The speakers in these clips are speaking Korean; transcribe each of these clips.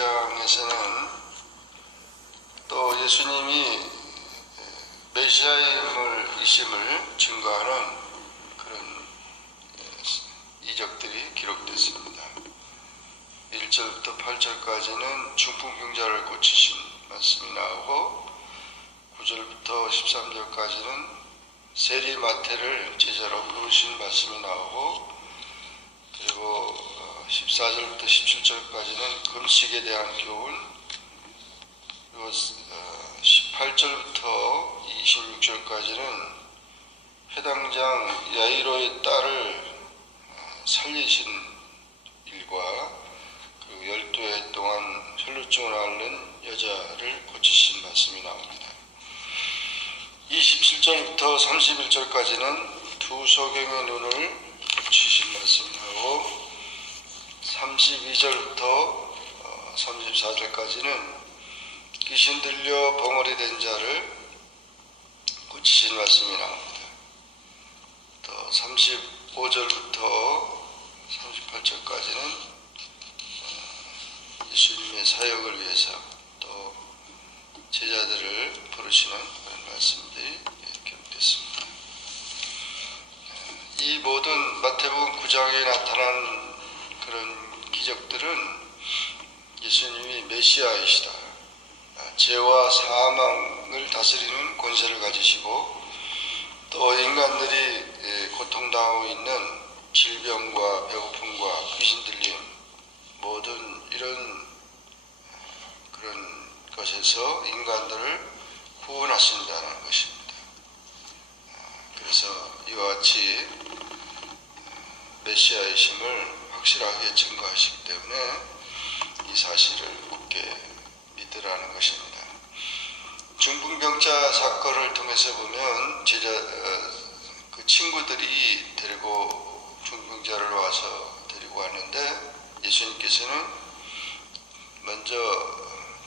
16장에서는 또 예수님이 메시아임을 증거하는 그런 이적들이 기록됐습니다. 1절부터 8절까지는 중풍병자를 고치신 말씀이 나오고 9절부터 13절까지는 세리 마태를 제자로 부르신 말씀이 나오고 그리고 14절부터 17절까지는 금식에 대한 교훈 그리고 18절부터 26절까지는 회당장 야이로의 딸을 살리신 일과 그리고 12해 동안 혈루증을 앓는 여자를 고치신 말씀이 나옵니다. 27절부터 31절까지는 두 소경의 눈을 고치신 말씀이 나오고 32절부터 34절까지는 귀신 들려 벙어리 된 자를 고치신 말씀이 나옵니다. 또 35절부터 38절까지는 예수님의 사역을 위해서 또 제자들을 부르시는 그런 말씀들이 기록됐습니다. 이 모든 마태복음 9장에 나타난 그런 기적들은 예수님이 메시아이시다, 죄와 사망을 다스리는 권세를 가지시고 또 인간들이 고통당하고 있는 질병과 배고픔과 귀신 들림 모든 이런 그런 것에서 인간들을 구원하신다는 것입니다. 그래서 이와 같이 메시아이심을 확실하게 증거하시기 때문에 이 사실을 굳게 믿으라는 것입니다. 중풍병자 사건을 통해서 보면 그 친구들이 데리고 중풍병자를 와서 데리고 왔는데 예수님께서는 먼저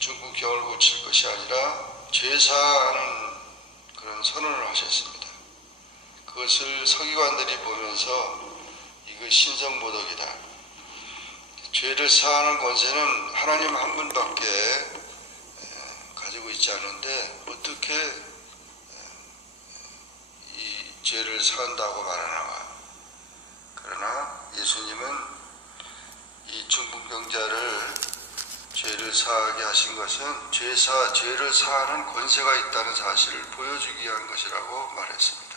중풍병을 고칠 것이 아니라 죄사하는 그런 선언을 하셨습니다. 그것을 서기관들이 보면서 이거 신성모독이다. 죄를 사하는 권세는 하나님 한 분밖에 가지고 있지 않은데 어떻게 이 죄를 사한다고 말하나. 그러나 예수님은 이 중풍병자를 죄를 사하게 하신 것은 죄를 사하는 권세가 있다는 사실을 보여주기 위한 것이라고 말했습니다.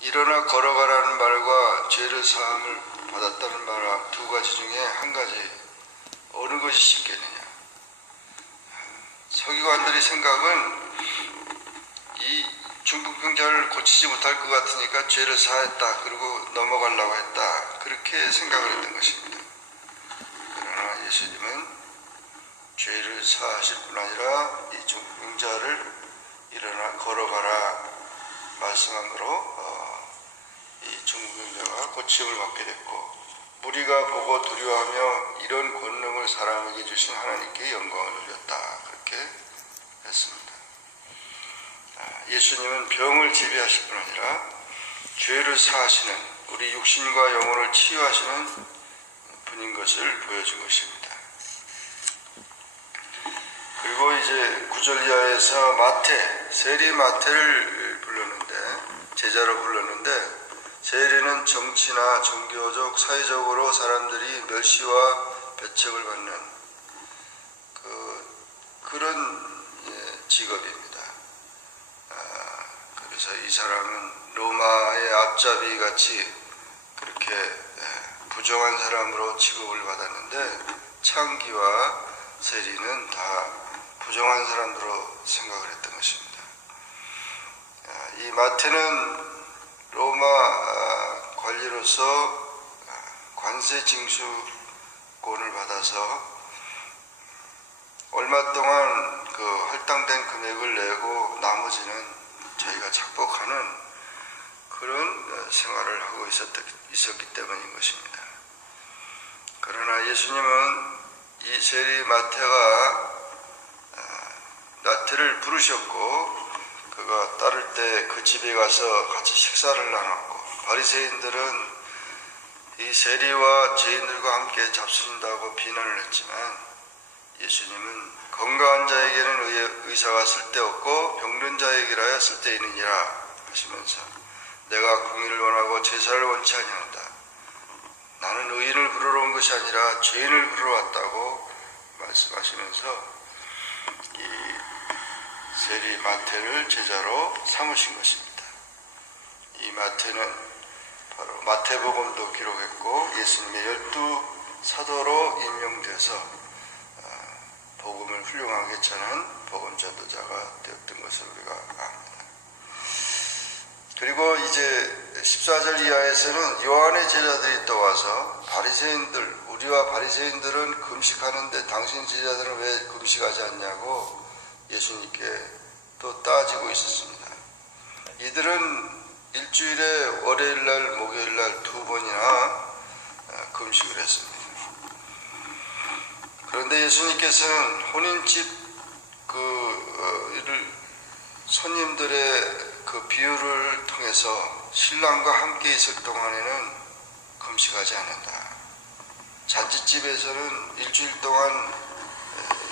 일어나 걸어가라는 말과 죄를 사함을 받았다는 말 두 가지 중에 한 가지 어느 것이 쉽겠느냐. 서기관들의 생각은 이 중풍병자를 고치지 못할 것 같으니까 죄를 사했다, 그리고 넘어가려고 했다, 그렇게 생각을 했던 것입니다. 그러나 예수님은 죄를 사하실 뿐 아니라 이 중풍병자를 일어나 걸어가라 말씀한 거로 이 중풍병자가 고침을 받게 됐고 무리가 보고 두려워하며 이런 권능을 사람에게 주신 하나님께 영광을 돌렸다, 그렇게 했습니다. 예수님은 병을 지배하실 뿐 아니라 죄를 사하시는 우리 육신과 영혼을 치유하시는 분인 것을 보여준 것입니다. 그리고 이제 9절 이하에서 세리 마태를 불렀는데, 제자로 불렀는데, 세리는 정치나 종교적, 사회적으로 사람들이 멸시와 배척을 받는 그런 직업입니다. 그래서 이 사람은 로마의 앞잡이 같이 그렇게 부정한 사람으로 취급을 받았는데 창기와 세리는 다 부정한 사람으로 생각을 했던 것입니다. 이 마태는 로마 관리로서 관세 징수권을 받아서 얼마 동안 그 할당된 금액을 내고 나머지는 자기가 착복하는 그런 생활을 하고 있었기 때문인 것입니다. 그러나 예수님은 이 세리 마태를 부르셨고 그가 따를 때 그 집에 가서 같이 식사를 나눴고 바리새인들은 이 세리와 죄인들과 함께 잡수린다고 비난을 했지만 예수님은 건강한 자에게는 의사가 쓸데없고 병든 자에게라야 쓸데있느니라 하시면서 내가 공의를 원하고 제사를 원치 아니한다. 나는 의인을 부르러 온 것이 아니라 죄인을 부르러 왔다고 말씀하시면서 이 세리 마태를 제자로 삼으신 것입니다. 이 마태는 바로 마태복음도 기록했고 예수님의 12사도로 인용돼서 복음을 훌륭하게 전한 복음 전도자가 되었던 것을 우리가 압니다. 그리고 이제 14절 이하에서는 요한의 제자들이 또 와서 바리새인들, 우리와 바리새인들은 금식하는데 당신 제자들은 왜 금식하지 않냐고 예수님께 또 따지고 있었습니다. 이들은 일주일에 월요일날, 목요일날 2번이나 금식을 했습니다. 그런데 예수님께서는 혼인집 손님들의 그 비유를 통해서 신랑과 함께 있을 동안에는 금식하지 않는다. 잔치집에서는 일주일 동안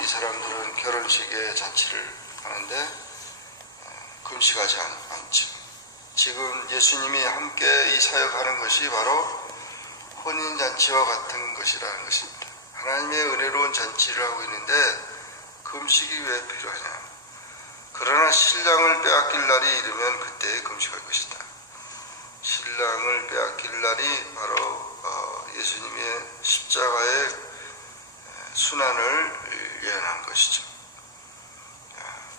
이 사람들은 결혼식에 잔치를 하는데 금식하지 않죠. 지금 예수님이 함께 이 사역하는 것이 바로 혼인잔치와 같은 것이라는 것입니다. 하나님의 은혜로운 잔치를 하고 있는데 금식이 왜 필요하냐? 그러나 신랑을 빼앗길 날이 이르면 그때 금식할 것이다. 신랑을 빼앗길 날이 바로 예수님의 십자가의 순환을 예언한 것이죠.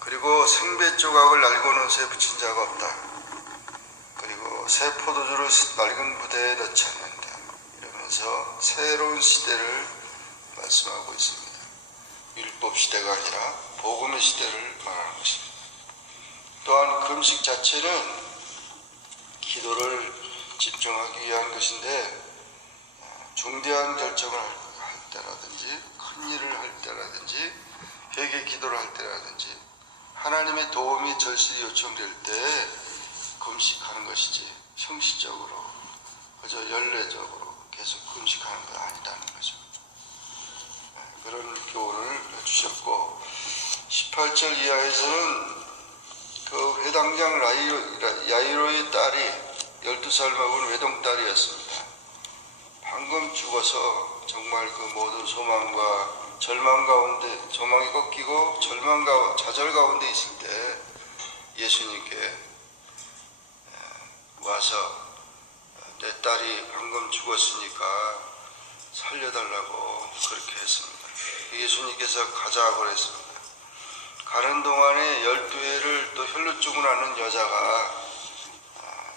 그리고 생배 조각을 알고는 새 붙인 자가 없다. 그리고 새 포도주를 낡은 부대에 넣지 않는다. 이러면서 새로운 시대를 말씀하고 있습니다. 율법 시대가 아니라 복음의 시대를 말하는 것입니다. 또한 금식 자체는 기도를 집중하기 위한 것인데 중대한 결정을 할 때라든지 큰 일을 할 때라든지 회개 기도를 할 때라든지 하나님의 도움이 절실히 요청될 때 금식하는 것이지 형식적으로 그저 연례적으로 계속 금식하는 건 아니라는 거죠. 그런 교훈을 주셨고 18절 이하에서는 그 회당장 야이로의 딸이 12살 먹은 외동딸이었습니다. 방금 죽어서 정말 그 모든 소망과 절망 가운데 소망이 꺾이고 좌절 가운데 있을 때 예수님께 와서 내 딸이 방금 죽었으니까 살려달라고 그렇게 했습니다. 예수님께서 가자고 그랬습니다. 가는 동안에 12회를 또 혈루증을 앓는 여자가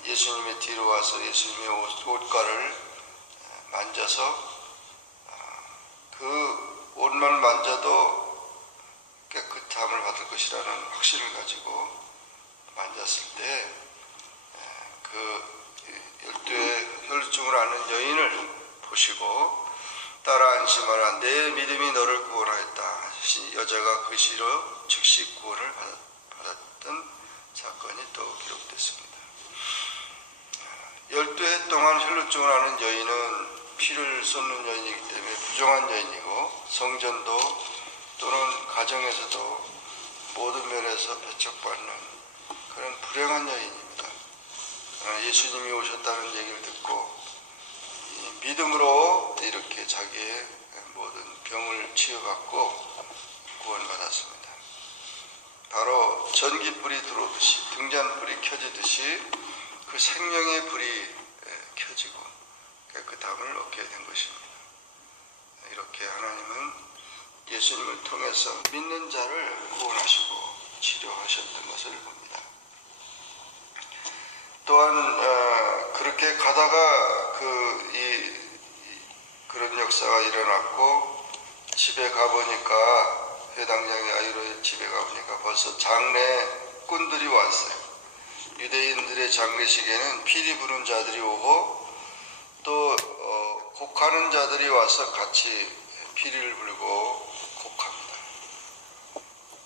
예수님의 뒤로 와서 예수님의 옷가를 만져서 그 옷만 만져도 깨끗함을 받을 것이라는 확신을 가지고 만졌을 때 그 12회 혈루증을 앓는 여인을 보시고 따라 안심하라 내 믿음이 너를 구원하였다 하신 여자가 그 시로 즉시 구원을 받았던 사건이 또 기록됐습니다. 12해 동안 혈루증을 앓는 여인은 피를 쏟는 여인이기 때문에 부정한 여인이고 성전도 또는 가정에서도 모든 면에서 배척받는 그런 불행한 여인입니다. 예수님이 오셨다는 얘기를 듣고 믿음으로 이렇게 자기의 모든 병을 치유받고 구원받았습니다. 바로 전기불이 들어오듯이 등잔불이 켜지듯이 그 생명의 불이 켜지고 깨끗함을 얻게 된 것입니다. 이렇게 하나님은 예수님을 통해서 믿는 자를 구원하시고 치료하셨던 것을 봅니다. 또한 그렇게 가다가 그런 역사가 일어났고 집에 가보니까 회당장의 아이로의 집에 가보니까 벌써 장례꾼들이 왔어요. 유대인들의 장례식에는 피리 부는 자들이 오고 또 곡하는 자들이 와서 같이 피리를 불고 곡합니다.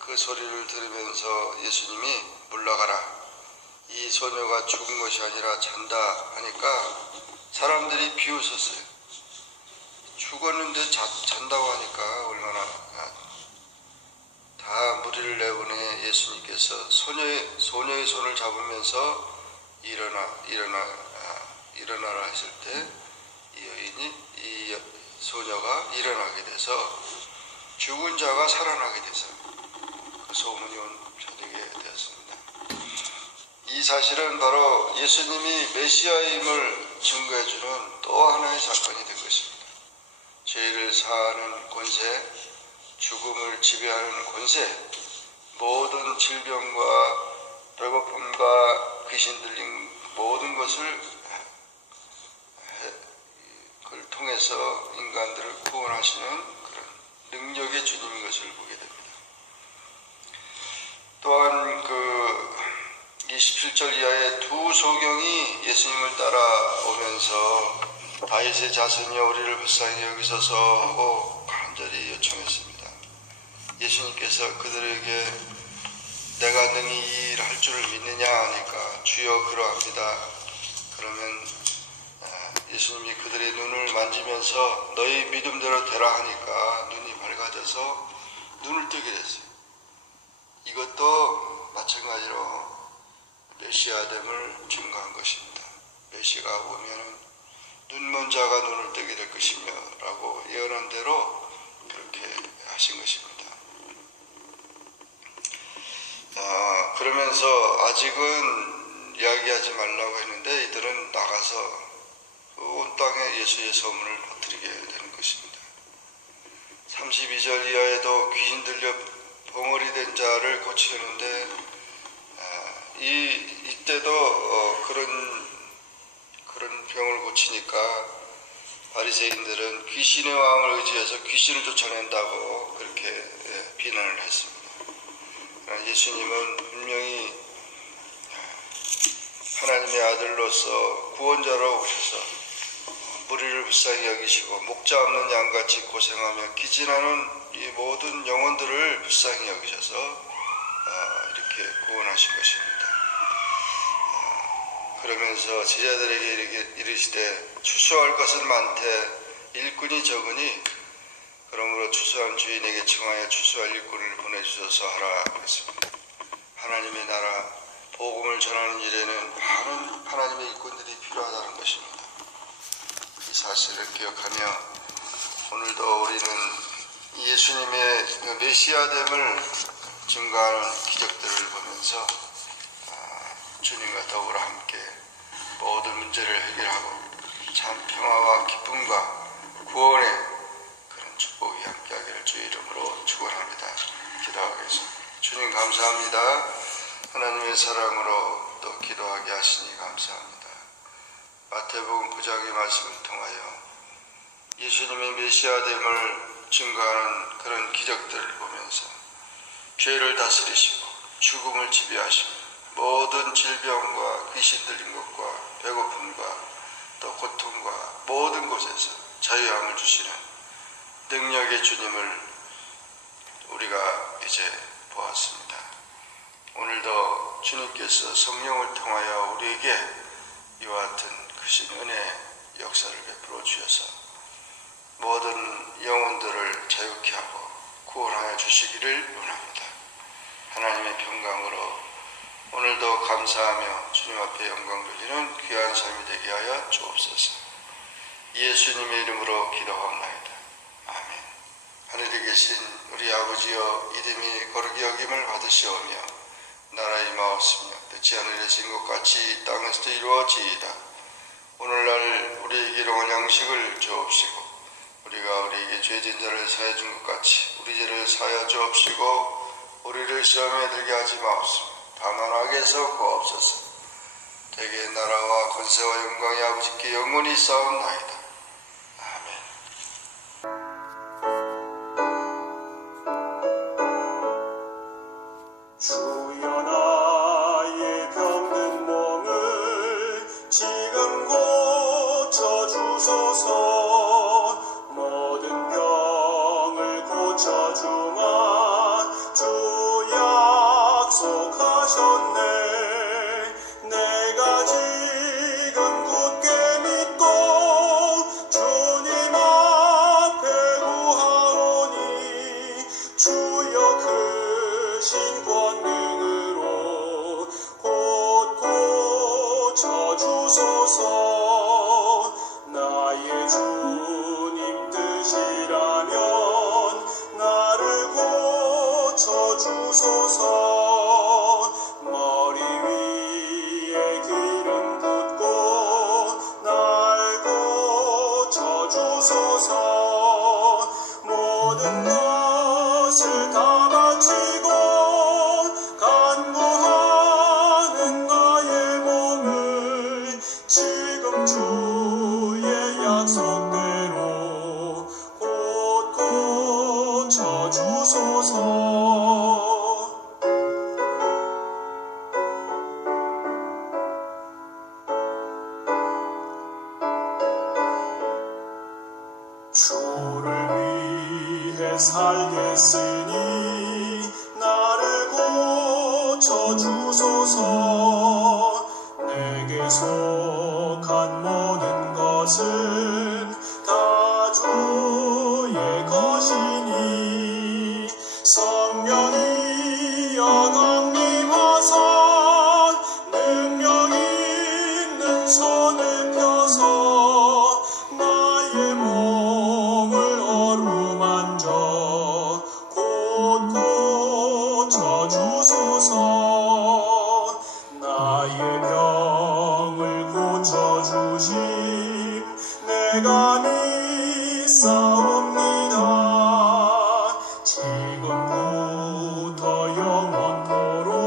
그 소리를 들으면서 예수님이 물러가라. 이 소녀가 죽은 것이 아니라 잔다 하니까 사람들이 비웃었어요. 죽었는데 잔다고 하니까 얼마나 다 무리를 내보내 예수님께서 소녀의 손을 잡으면서 일어나라 하실 때 이 소녀가 일어나게 돼서 죽은 자가 살아나게 돼서 그 소문이 전하게 되었습니다. 이 사실은 바로 예수님이 메시아임을 증거해주는 또 하나의 사건이 된 것입니다. 죄를 사하는 권세, 죽음을 지배하는 권세, 모든 질병과 배고픔과 귀신 들린 모든 것을 그걸 통해서 인간들을 구원하시는 그런 능력의 주님인 것을 보게 됩니다. 또한 그 27절 이하의 두 소경이 예수님을 따라오면서 다윗의 자손이여 우리를 불쌍히 여기소서 하고 간절히 요청했습니다. 예수님께서 그들에게 내가 능히 이 일을 할 줄을 믿느냐 하니까 주여 그러합니다. 그러면 예수님이 그들의 눈을 만지면서 너희 믿음대로 되라 하니까 눈이 밝아져서 눈을 뜨게 됐어요. 이것도 마찬가지로 메시아됨을 증거한 것입니다. 메시아가 오면은 눈먼 자가 눈을 뜨게 될 것이며 라고 예언한 대로 그렇게 하신 것입니다. 그러면서 아직은 이야기하지 말라고 했는데 이들은 나가서 온 땅에 예수의 소문을 퍼뜨리게 되는 것입니다. 32절 이하에도 귀신 들려 벙어리 된 자를 고치려는데 이때도 그런 병을 고치니까 바리새인들은 귀신의 왕을 의지해서 귀신을 쫓아낸다고 그렇게 비난을 했습니다. 예수님은 분명히 하나님의 아들로서 구원자로 오셔서 무리를 불쌍히 여기시고 목자 없는 양같이 고생하며 기진하는 이 모든 영혼들을 불쌍히 여기셔서 이렇게 구원하신 것입니다. 그러면서 제자들에게 이르시되 추수할 것은 많되 일꾼이 적으니 그러므로 추수한 주인에게 청하여 추수할 일꾼을 보내주셔서 하라 그랬습니다. 하나님의 나라 복음을 전하는 일에는 많은 하나님의 일꾼들이 필요하다는 것입니다. 이 사실을 기억하며 오늘도 우리는 예수님의 메시아됨을 증거하는 기적들을 보면서 주님과 더불어 함께 모든 문제를 해결하고 참 평화와 기쁨과 구원의 그런 축복이 함께하기를 주의 이름으로 축원합니다. 기도하겠습니다. 주님 감사합니다. 하나님의 사랑으로 또 기도하게 하시니 감사합니다. 마태복음 9장의 말씀을 통하여 예수님의 메시아됨을 증거하는 그런 기적들을 보면서 죄를 다스리시고 죽음을 지배하시며 모든 질병과 귀신 들린 것과 배고픔과 또 고통과 모든 곳에서 자유함을 주시는 능력의 주님을 우리가 이제 보았습니다. 오늘도 주님께서 성령을 통하여 우리에게 이와 같은 크신 은혜의 역사를 베풀어 주셔서 모든 영혼들을 자유케 하고 구원하여 주시기를 원합니다. 하나님의 평강으로 오늘도 감사하며 주님 앞에 영광 돌리는 귀한 삶이 되게 하여 주옵소서. 예수님의 이름으로 기도하옵나이다. 아멘. 하늘에 계신 우리 아버지여 이름이 거룩히 여김을 받으시오며 나라 임하옵시며 뜻이 하늘에서 인 것 같이 이 땅에서도 이루어지이다. 오늘날 우리에게 일용할 양식을 주옵시고 우리가 우리에게 죄진 자를 사해 준 것 같이 우리 죄를 사하여 주옵시고 우리를 시험에 들게 하지 마옵시며 다만 악에서 구하옵소서. 대개 나라와 권세와 영광이 아버지께 영원히 싸움나이다. 주여 나의 병든 몸을 지금 고쳐주소서. 모든 병을 고쳐주마 주 약속하셨네. 내가 지금 굳게 믿고 주소서. 모든 것을 다 바치고 간구하는 나의 몸을 지금 주의 약속대로 곧 고쳐 주소서. 주를 위해 살겠으니 나를 고쳐 주소서. 내게 속한 모든 것은 다 주의 것이니 성령이여 강림하사 능력 있는 손을 펴서 나의 몸을 어루만져 곧 고쳐 주소서. 나의 병을 고쳐주심 내가 믿사옵니다. 지금부터 영원토록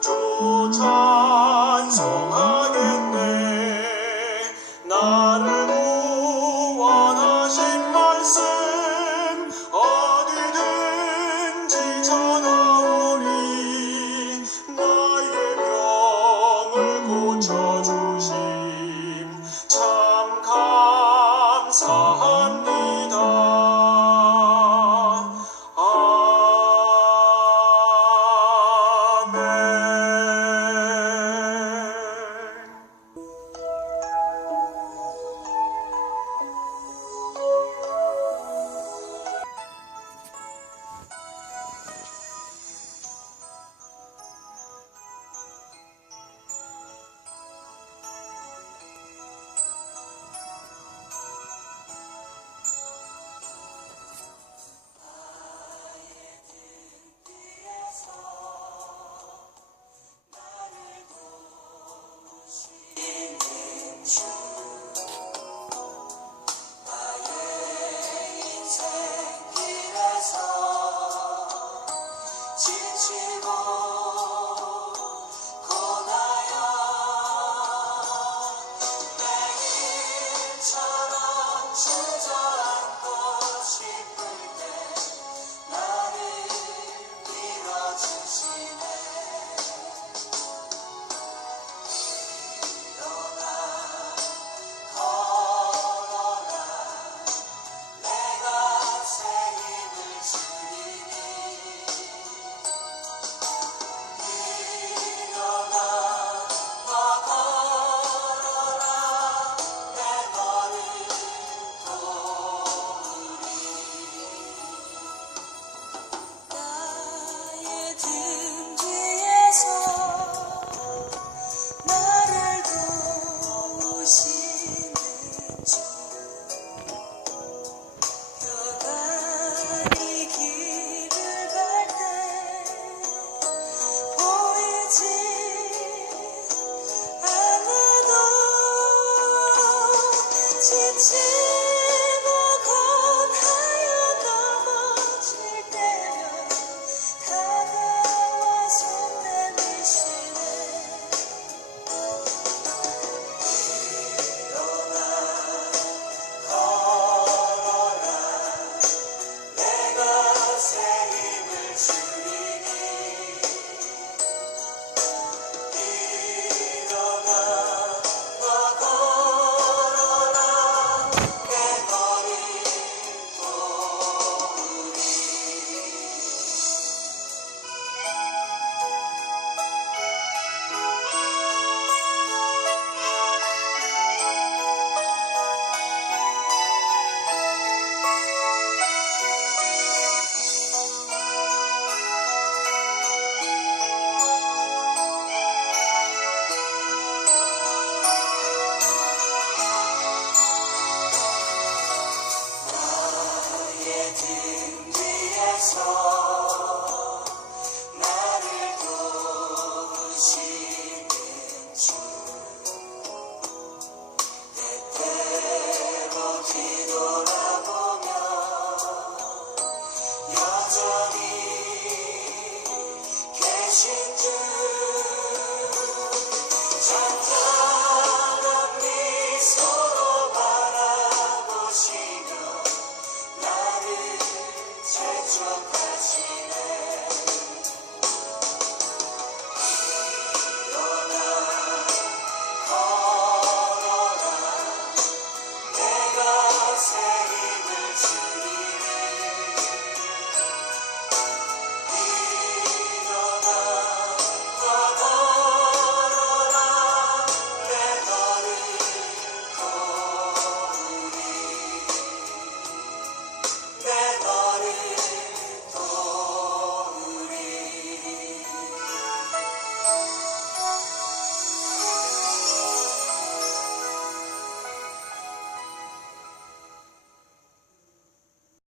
주 찬송하겠네. 나